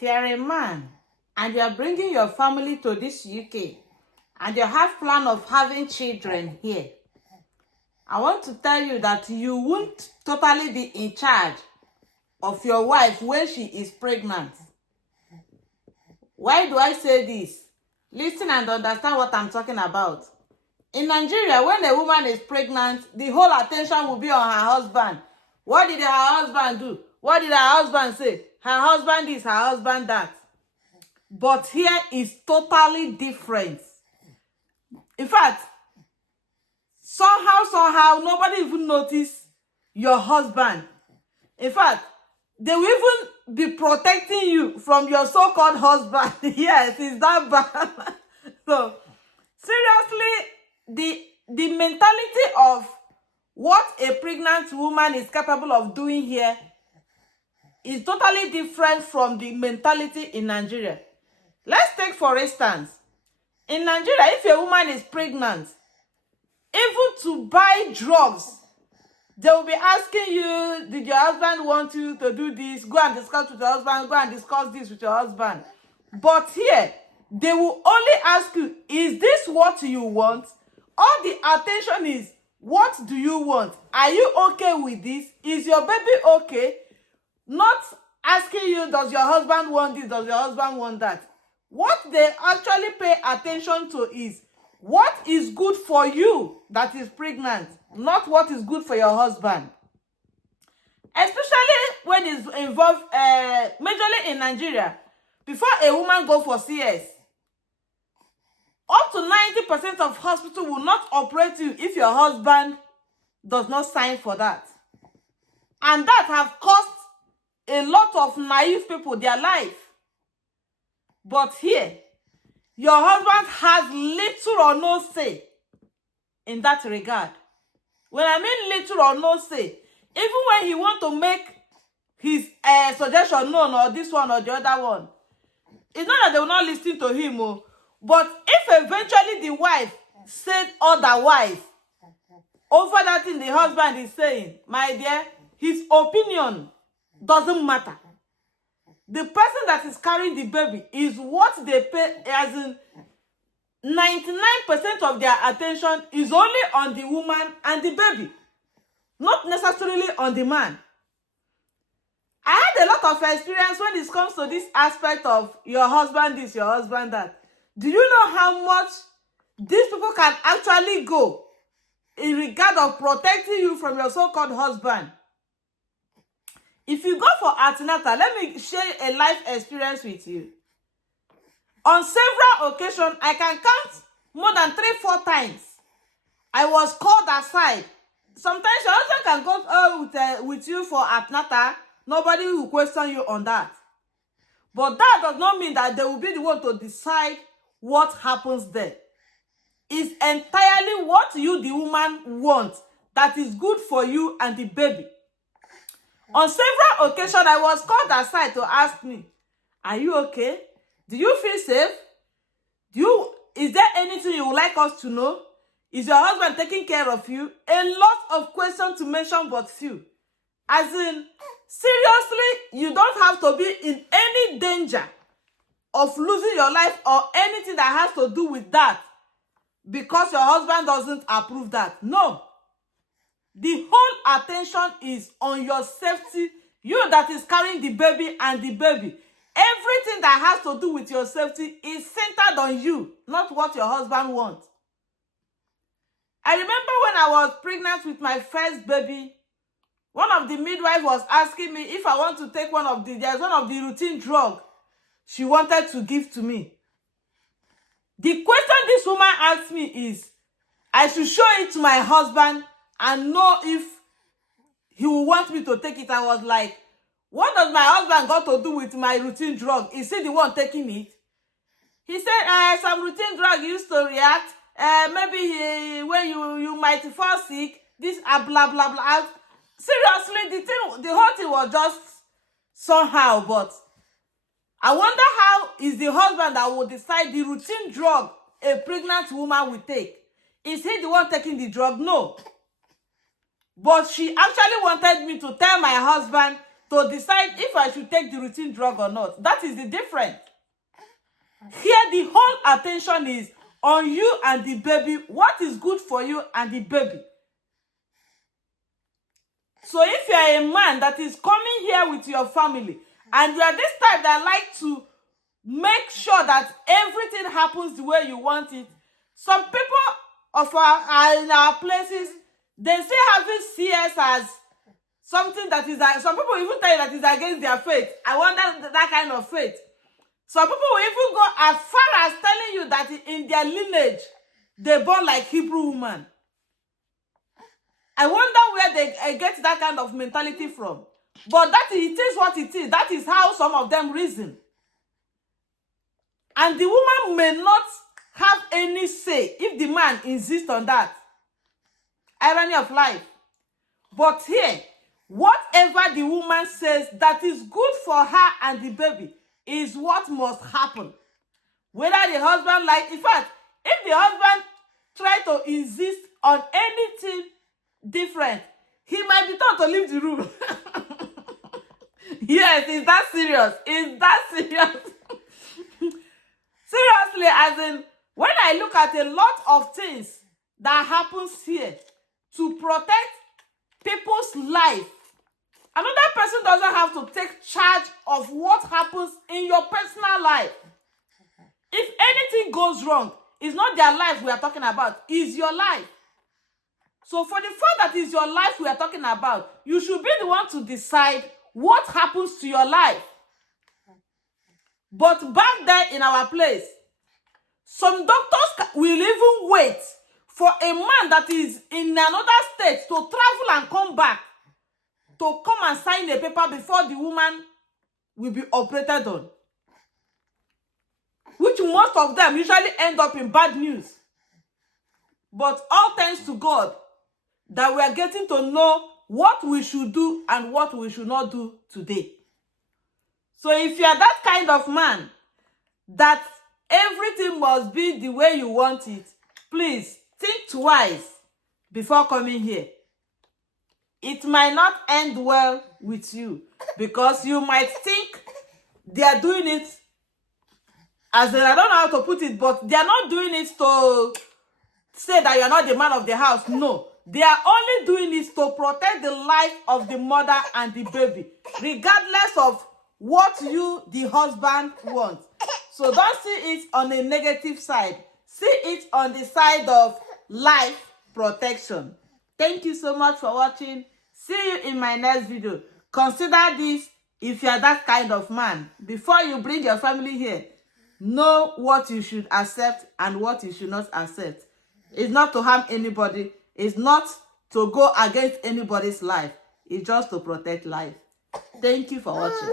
if you're a man and you're bringing your family to this UK and you have plan of having children here, I want to tell you that you won't totally be in charge of your wife when she is pregnant. Why do I say this? Listen and understand what I'm talking about. In Nigeria, when a woman is pregnant, the whole attention will be on her husband. What did her husband do? What did her husband say? Her husband this, her husband that. But here is totally different. In fact, somehow, nobody even notice your husband. In fact, they will even be protecting you from your so-called husband. Yes, it's that bad. So, seriously, the mentality of what a pregnant woman is capable of doing here is totally different from the mentality in Nigeria. Let's take, for instance, in Nigeria, if a woman is pregnant, even to buy drugs, they will be asking you, did your husband want you to do this? Go and discuss with your husband. Go and discuss this with your husband. But here, they will only ask you, is this what you want? All the attention is, what do you want? Are you okay with this? Is your baby okay? Not asking you, does your husband want this? Does your husband want that? What they actually pay attention to is, what is good for you that is pregnant, not what is good for your husband. Especially when it's involved, majorly in Nigeria, before a woman go for CS, up to 90% of hospital will not operate you if your husband does not sign for that. And that have cost a lot of naive people their life. But here, your husband has little or no say in that regard. When I mean little or no say, even when he want to make his suggestion known, or this one or the other one, it's not that they will not listen to him. But if eventually the wife said otherwise, over that thing the husband is saying, my dear, his opinion doesn't matter. The person that is carrying the baby is what they pay, as in 99% of their attention is only on the woman and the baby, not necessarily on the man. I had a lot of experience when it comes to this aspect of your husband this, your husband that. Do you know how much these people can actually go in regard of protecting you from your so-called husband? If you go for antenatal, let me share a life experience with you. On several occasions, I can count more than 3-4 times, I was called aside. Sometimes your husband can go with you for antenatal. Nobody will question you on that. But that does not mean that they will be the one to decide what happens there. It's entirely what you, the woman, want that is good for you and the baby. On several occasions, I was called aside to ask me, are you okay? Do you feel safe? Is there anything you would like us to know? Is your husband taking care of you? A lot of questions to mention but few. As in, seriously, you don't have to be in any danger of losing your life or anything that has to do with that because your husband doesn't approve that. No. The whole attention is on your safety, you that is carrying the baby and the baby. Everything that has to do with your safety is centered on you, not what your husband wants. I remember when I was pregnant with my first baby, one of the midwives was asking me if I want to take there's one of the routine drugs she wanted to give to me. The question this woman asked me is, I should show it to my husband and know if he will want me to take it. I was like, what does my husband got to do with my routine drug? Is he the one taking it? He said, some routine drug used to react. Maybe when you might fall sick. This blah blah blah. Seriously, the whole thing was just somehow. But I wonder how is the husband that will decide the routine drug a pregnant woman will take. Is he the one taking the drug? No. But she actually wanted me to tell my husband to decide if I should take the routine drug or not. That is the difference. Here, the whole attention is on you and the baby. What is good for you and the baby? So if you are a man that is coming here with your family and you are this type that like to make sure that everything happens the way you want it, some people are in our places, they say having CS as something that is, some people even tell you that is against their faith. I wonder that kind of faith. Some people will even go as far as telling you that in their lineage, they born like Hebrew woman. I wonder where they get that kind of mentality from. But it is what it is. That is how some of them reason. And the woman may not have any say if the man insists on that. Irony of life. But here, whatever the woman says that is good for her and the baby is what must happen. Whether the husband in fact, if the husband try to insist on anything different, he might be told to leave the room. Yes, is that serious? Is that serious? Seriously, as in, when I look at a lot of things that happens here to protect people's life, another person doesn't have to take charge of what happens in your personal life. If anything goes wrong, it's not their life we are talking about, it's your life. So for the fact that it's your life we are talking about, you should be the one to decide what happens to your life. But back there in our place, some doctors will even wait for a man that is in another state to travel and come back to come and sign a paper before the woman will be operated on. Which most of them usually end up in bad news. But all thanks to God that we are getting to know what we should do and what we should not do today. So if you are that kind of man that everything must be the way you want it, please think twice before coming here. It might not end well with you because you might think they are doing it as in, I don't know how to put it, but they are not doing it to say that you are not the man of the house. No. They are only doing this to protect the life of the mother and the baby, regardless of what you, the husband, want. So don't see it on a negative side. See it on the side of life protection. Thank you so much for watching. See you in my next video. Consider this if you are that kind of man. Before you bring your family here, know what you should accept and what you should not accept. It's not to harm anybody. It's not to go against anybody's life. It's just to protect life. Thank you for watching.